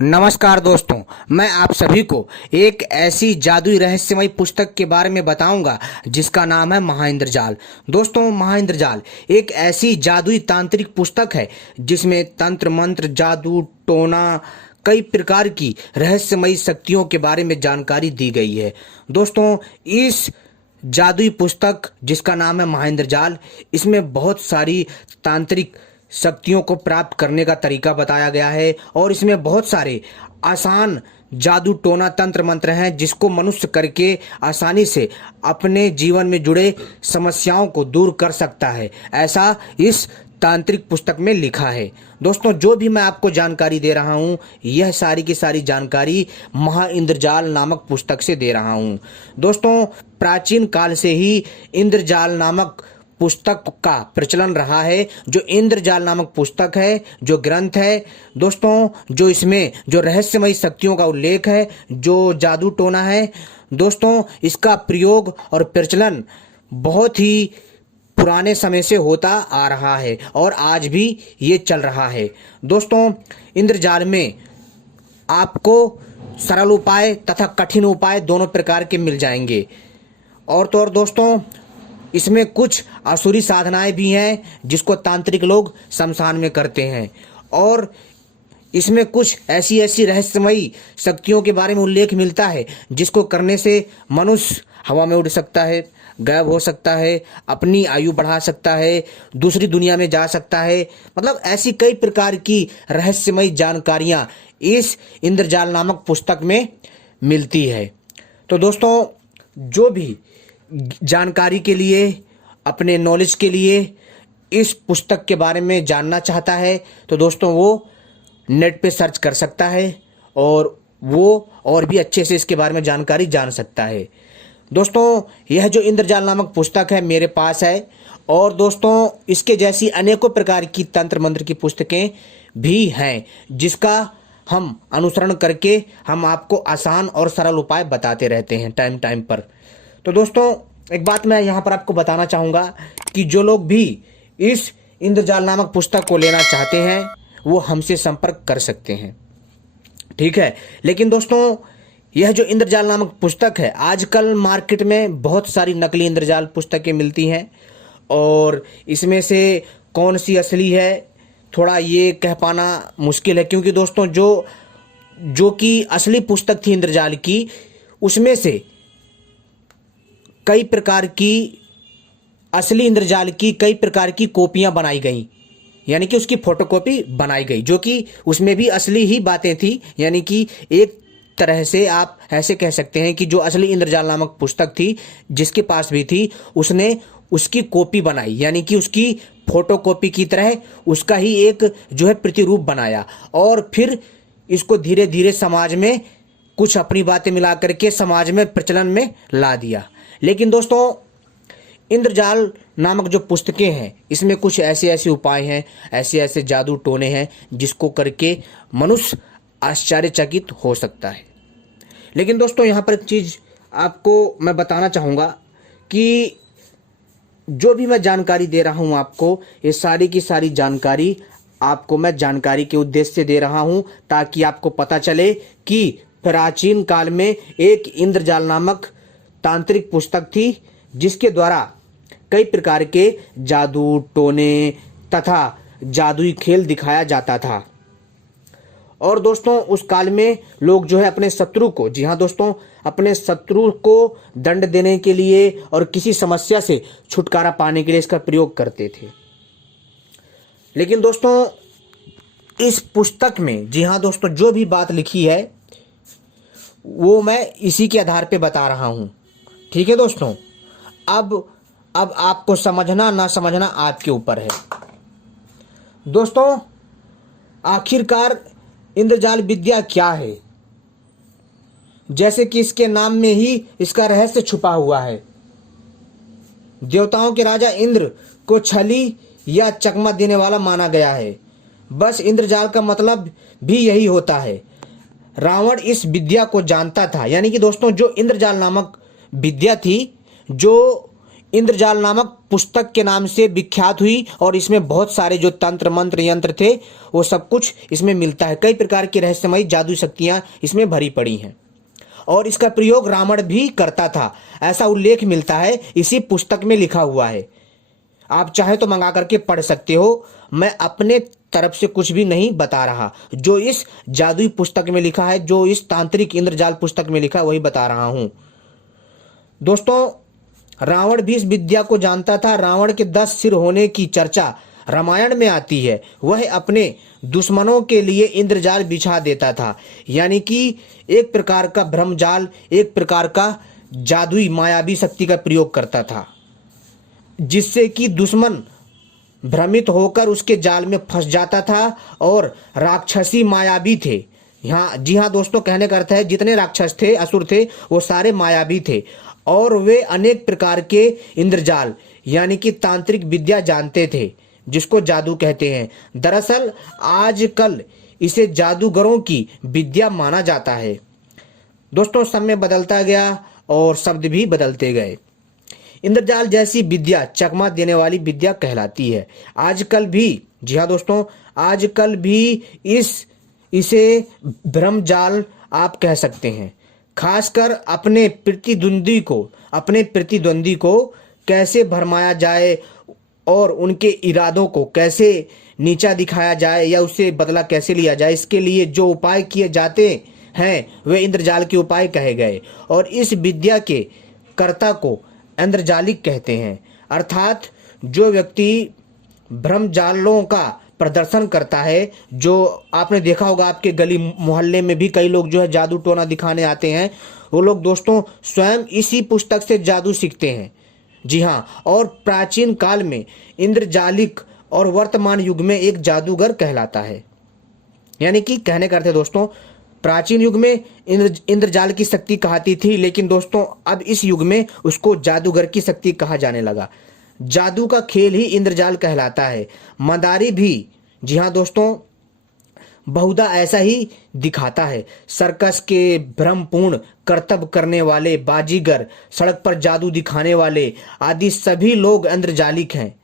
नमस्कार दोस्तों, मैं आप सभी को एक ऐसी जादुई रहस्यमयी पुस्तक के बारे में बताऊंगा जिसका नाम है महाइंद्रजाल। दोस्तों, महाइंद्रजाल एक ऐसी जादुई तांत्रिक पुस्तक है जिसमें तंत्र मंत्र, जादू टोना, कई प्रकार की रहस्यमयी शक्तियों के बारे में जानकारी दी गई है। दोस्तों, इस जादुई पुस्तक जिसका नाम है महाइंद्रजाल, इसमें बहुत सारी तांत्रिक शक्तियों को प्राप्त करने का तरीका बताया गया है और इसमें बहुत सारे आसान जादू टोना तंत्र मंत्र हैं जिसको मनुष्य करके आसानी से अपने जीवन में जुड़े समस्याओं को दूर कर सकता है, ऐसा इस तांत्रिक पुस्तक में लिखा है। दोस्तों, जो भी मैं आपको जानकारी दे रहा हूँ, यह सारी की सारी जानकारी महाइंद्रजाल नामक पुस्तक से दे रहा हूँ। दोस्तों, प्राचीन काल से ही इंद्रजाल नामक पुस्तक का प्रचलन रहा है। जो इंद्रजाल नामक पुस्तक है, जो ग्रंथ है दोस्तों, जो इसमें जो रहस्यमयी शक्तियों का उल्लेख है, जो जादू टोना है दोस्तों, इसका प्रयोग और प्रचलन बहुत ही पुराने समय से होता आ रहा है और आज भी ये चल रहा है। दोस्तों, इंद्रजाल में आपको सरल उपाय तथा कठिन उपाय दोनों प्रकार के मिल जाएंगे। और तो और दोस्तों, इसमें कुछ आसुरी साधनाएं भी हैं जिसको तांत्रिक लोग शमशान में करते हैं और इसमें कुछ ऐसी ऐसी रहस्यमयी शक्तियों के बारे में उल्लेख मिलता है जिसको करने से मनुष्य हवा में उड़ सकता है, गायब हो सकता है, अपनी आयु बढ़ा सकता है, दूसरी दुनिया में जा सकता है। मतलब ऐसी कई प्रकार की रहस्यमयी जानकारियां इस इंद्रजाल नामक पुस्तक में मिलती है। तो दोस्तों, जो भी जानकारी के लिए, अपने नॉलेज के लिए इस पुस्तक के बारे में जानना चाहता है तो दोस्तों वो नेट पे सर्च कर सकता है और वो और भी अच्छे से इसके बारे में जानकारी जान सकता है। दोस्तों, यह जो इंद्रजाल नामक पुस्तक है मेरे पास है और दोस्तों इसके जैसी अनेकों प्रकार की तंत्र मंत्र की पुस्तकें भी हैं जिसका हम अनुसरण करके हम आपको आसान और सरल उपाय बताते रहते हैं टाइम टाइम पर। तो दोस्तों, एक बात मैं यहाँ पर आपको बताना चाहूँगा कि जो लोग भी इस इंद्रजाल नामक पुस्तक को लेना चाहते हैं वो हमसे संपर्क कर सकते हैं, ठीक है। लेकिन दोस्तों, यह जो इंद्रजाल नामक पुस्तक है, आजकल मार्केट में बहुत सारी नकली इंद्रजाल पुस्तकें मिलती हैं और इसमें से कौन सी असली है थोड़ा ये कह पाना मुश्किल है, क्योंकि दोस्तों जो कि असली पुस्तक थी इंद्रजाल की, उसमें से कई प्रकार की असली इंद्रजाल की कई प्रकार की कॉपियां बनाई गई, यानी कि उसकी फोटोकॉपी बनाई गई, जो कि उसमें भी असली ही बातें थी। यानी कि एक तरह से आप ऐसे कह सकते हैं कि जो असली इंद्रजाल नामक पुस्तक थी, जिसके पास भी थी, उसने उसकी कॉपी बनाई, यानी कि उसकी फोटोकॉपी की तरह उसका ही एक जो है प्रतिरूप बनाया और फिर इसको धीरे धीरे समाज में कुछ अपनी बातें मिला करके समाज में प्रचलन में ला दिया। लेकिन दोस्तों, इंद्रजाल नामक जो पुस्तकें हैं, इसमें कुछ ऐसे ऐसे उपाय हैं, ऐसे ऐसे जादू टोने हैं जिसको करके मनुष्य आश्चर्यचकित हो सकता है। लेकिन दोस्तों, यहाँ पर एक चीज़ आपको मैं बताना चाहूँगा कि जो भी मैं जानकारी दे रहा हूँ आपको, ये सारी की सारी जानकारी आपको मैं जानकारी के उद्देश्य से दे रहा हूँ ताकि आपको पता चले कि प्राचीन काल में एक इंद्रजाल नामक तांत्रिक पुस्तक थी जिसके द्वारा कई प्रकार के जादू टोने तथा जादुई खेल दिखाया जाता था। और दोस्तों, उस काल में लोग जो है अपने शत्रु को, जी हाँ दोस्तों, अपने शत्रु को दंड देने के लिए और किसी समस्या से छुटकारा पाने के लिए इसका प्रयोग करते थे। लेकिन दोस्तों, इस पुस्तक में, जी हाँ दोस्तों, जो भी बात लिखी है वो मैं इसी के आधार पे बता रहा हूँ, ठीक है दोस्तों। अब आपको समझना ना समझना आपके ऊपर है। दोस्तों, आखिरकार इंद्रजाल विद्या क्या है? जैसे कि इसके नाम में ही इसका रहस्य छुपा हुआ है। देवताओं के राजा इंद्र को छली या चकमा देने वाला माना गया है। बस इंद्रजाल का मतलब भी यही होता है। रावण इस विद्या को जानता था, यानी कि दोस्तों जो इंद्रजाल नामक विद्या थी, जो इंद्रजाल नामक पुस्तक के नाम से विख्यात हुई और इसमें बहुत सारे जो तंत्र मंत्र यंत्र थे वो सब कुछ इसमें मिलता है। कई प्रकार की रहस्यमयी जादू शक्तियां इसमें भरी पड़ी हैं और इसका प्रयोग रावण भी करता था, ऐसा उल्लेख मिलता है, इसी पुस्तक में लिखा हुआ है। आप चाहे तो मंगा करके पढ़ सकते हो। मैं अपने तरफ से कुछ भी नहीं बता रहा, जो इस जादुई पुस्तक में लिखा है, जो इस तांत्रिक इंद्रजाल पुस्तक में लिखा है वही बता रहा हूं। दोस्तों, रावण भी इस विद्या को जानता था। रावण के 10 सिर होने की चर्चा रामायण में आती है। वह अपने दुश्मनों के लिए इंद्रजाल बिछा देता था, यानी कि एक प्रकार का ब्रह्मजाल, एक प्रकार का जादुई मायावी शक्ति का प्रयोग करता था, जिससे कि दुश्मन भ्रमित होकर उसके जाल में फंस जाता था। और राक्षसी मायावी थे। यहाँ जी हाँ दोस्तों, कहने का अर्थ है जितने राक्षस थे, असुर थे, वो सारे मायावी थे और वे अनेक प्रकार के इंद्रजाल यानी कि तांत्रिक विद्या जानते थे, जिसको जादू कहते हैं। दरअसल आजकल इसे जादूगरों की विद्या माना जाता है। दोस्तों, समय बदलता गया और शब्द भी बदलते गए। इंद्रजाल जैसी विद्या चकमा देने वाली विद्या कहलाती है। आजकल भी, जी हाँ दोस्तों, आजकल भी इसे ब्रह्मजाल आप कह सकते हैं। खासकर अपने प्रतिद्वंदी को कैसे भरमाया जाए और उनके इरादों को कैसे नीचा दिखाया जाए या उससे बदला कैसे लिया जाए, इसके लिए जो उपाय किए जाते हैं वे इंद्रजाल के उपाय कहे गए। और इस विद्या के कर्ता को इंद्रजालिक कहते हैं। अर्थात जो व्यक्ति ब्रह्मजालों का प्रदर्शन करता है, जो आपने देखा होगा आपके गली मोहल्ले में भी कई लोग जो है जादू टोना दिखाने आते हैं, वो लोग दोस्तों स्वयं इसी पुस्तक से जादू सीखते हैं। जी हाँ, और प्राचीन काल में इंद्रजालिक और वर्तमान युग में एक जादूगर कहलाता है। यानी कि कहने का अर्थ है दोस्तों, प्राचीन युग में इंद्रजाल की शक्ति कहती थी, लेकिन दोस्तों अब इस युग में उसको जादूगर की शक्ति कहा जाने लगा। जादू का खेल ही इंद्रजाल कहलाता है। मदारी भी, जी हाँ दोस्तों, बहुधा ऐसा ही दिखाता है। सर्कस के भ्रमपूर्ण करतब करने वाले बाजीगर, सड़क पर जादू दिखाने वाले आदि सभी लोग इंद्रजालिक हैं।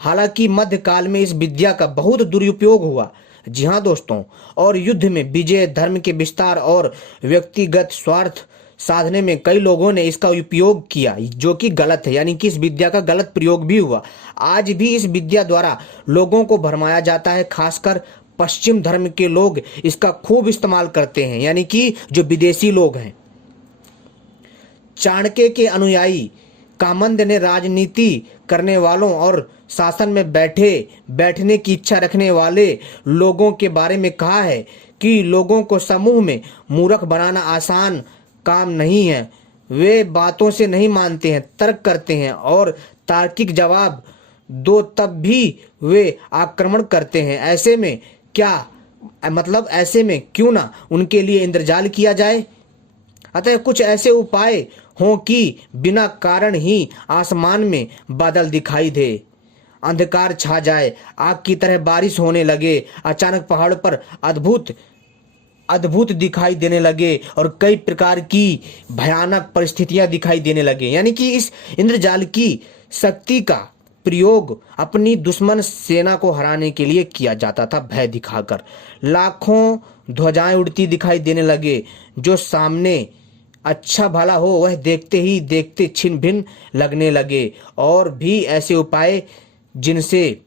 हालांकि मध्यकाल में इस विद्या का बहुत दुरुपयोग हुआ। जी हाँ दोस्तों, और युद्ध में विजय, धर्म के विस्तार और व्यक्तिगत स्वार्थ साधने में कई लोगों ने इसका उपयोग किया, जो कि गलत है। यानी कि इस विद्या का गलत प्रयोग भी हुआ। आज भी इस विद्या द्वारा लोगों को भरमाया जाता है। खासकर पश्चिम धर्म के लोग इसका खूब इस्तेमाल करते हैं, यानी कि जो विदेशी लोग हैं। चाणक्य के अनुयायी कामंद ने राजनीति करने वालों और शासन में बैठने की इच्छा रखने वाले लोगों के बारे में कहा है कि लोगों को समूह में मूर्ख बनाना आसान काम नहीं है। वे बातों से नहीं मानते हैं, तर्क करते हैं और तार्किक जवाब दो तब भी वे आक्रमण करते हैं। ऐसे में क्यों ना उनके लिए इंद्रजाल किया जाए। अतः कुछ ऐसे उपाय हों कि बिना कारण ही आसमान में बादल दिखाई दे, अंधकार छा जाए, आग की तरह बारिश होने लगे, अचानक पहाड़ पर अद्भुत दिखाई देने लगे और कई प्रकार की भयानक परिस्थितियां दिखाई देने लगे। यानी कि इस इंद्रजाल की शक्ति का प्रयोग अपनी दुश्मन सेना को हराने के लिए किया जाता था। भय दिखाकर लाखों ध्वजाएं उड़ती दिखाई देने लगे। जो सामने अच्छा भला हो वह देखते ही देखते छिन्न भिन्न लगने लगे। और भी ऐसे उपाय जिनसे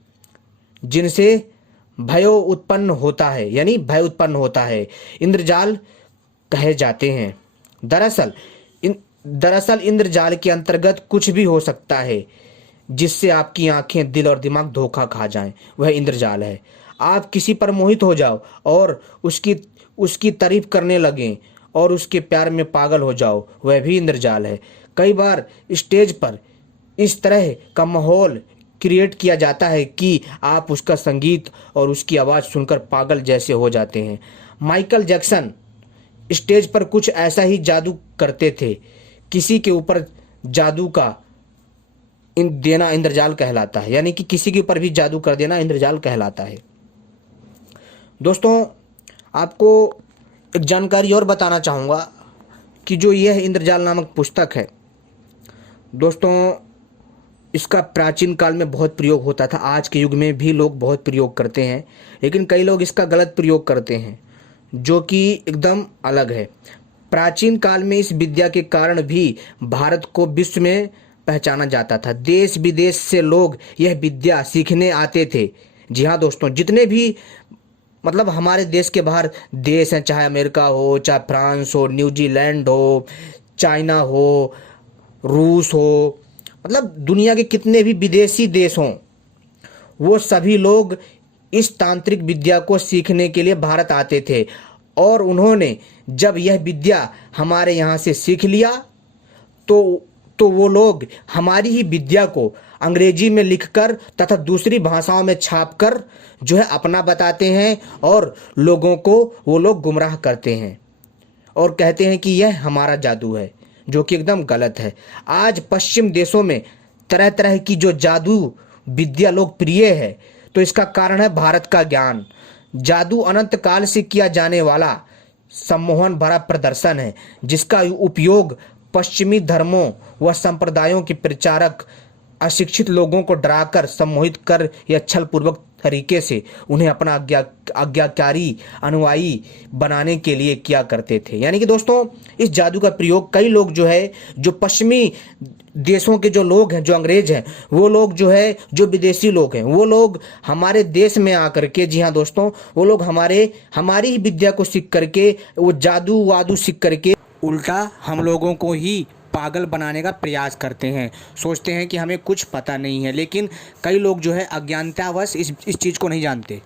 भय उत्पन्न होता है, यानी भय उत्पन्न होता है, इंद्रजाल कहे जाते हैं। दरअसल इंद्रजाल के अंतर्गत कुछ भी हो सकता है जिससे आपकी आंखें, दिल और दिमाग धोखा खा जाएं, वह इंद्रजाल है। आप किसी पर मोहित हो जाओ और उसकी तारीफ करने लगें और उसके प्यार में पागल हो जाओ, वह भी इंद्रजाल है। कई बार स्टेज पर इस तरह का माहौल क्रिएट किया जाता है कि आप उसका संगीत और उसकी आवाज़ सुनकर पागल जैसे हो जाते हैं। माइकल जैक्सन स्टेज पर कुछ ऐसा ही जादू करते थे। किसी के ऊपर जादू का देना इंद्रजाल कहलाता है, यानी कि किसी के ऊपर भी जादू कर देना इंद्रजाल कहलाता है। दोस्तों, आपको एक जानकारी और बताना चाहूँगा कि जो यह इंद्रजाल नामक पुस्तक है दोस्तों, इसका प्राचीन काल में बहुत प्रयोग होता था, आज के युग में भी लोग बहुत प्रयोग करते हैं, लेकिन कई लोग इसका गलत प्रयोग करते हैं जो कि एकदम अलग है। प्राचीन काल में इस विद्या के कारण भी भारत को विश्व में पहचाना जाता था। देश विदेश से लोग यह विद्या सीखने आते थे। जी हाँ दोस्तों, जितने भी मतलब हमारे देश के बाहर देश हैं, चाहे अमेरिका हो, चाहे फ्रांस हो, न्यूजीलैंड हो, चाइना हो, रूस हो, मतलब दुनिया के कितने भी विदेशी देश हों, वो सभी लोग इस तांत्रिक विद्या को सीखने के लिए भारत आते थे। और उन्होंने जब यह विद्या हमारे यहाँ से सीख लिया तो वो लोग हमारी ही विद्या को अंग्रेजी में लिखकर तथा दूसरी भाषाओं में छापकर जो है अपना बताते हैं और लोगों को वो लोग गुमराह करते हैं और कहते हैं कि यह हमारा जादू है, जो कि एकदम गलत है। आज पश्चिम देशों में तरह तरह की जो जादू विद्या लोकप्रिय है, तो इसका कारण है भारत का ज्ञान। जादू अनंत काल से किया जाने वाला सम्मोहन भरा प्रदर्शन है, जिसका उपयोग पश्चिमी धर्मों व संप्रदायों के प्रचारक अशिक्षित लोगों को डराकर सम्मोहित कर या छल पूर्वक तरीके से उन्हें अपना आज्ञाकारी अनुयायी बनाने के लिए किया करते थे। यानी कि दोस्तों, इस जादू का प्रयोग कई लोग जो है, जो पश्चिमी देशों के जो लोग हैं, जो अंग्रेज हैं, वो लोग जो है, जो विदेशी लोग हैं, वो लोग हमारे देश में आकर के, जी हाँ दोस्तों, वो लोग हमारी ही विद्या को सीख करके, वो जादू वादू सीख करके उल्टा हम लोगों को ही पागल बनाने का प्रयास करते हैं। सोचते हैं कि हमें कुछ पता नहीं है, लेकिन कई लोग जो है अज्ञानतावश इस चीज़ को नहीं जानते।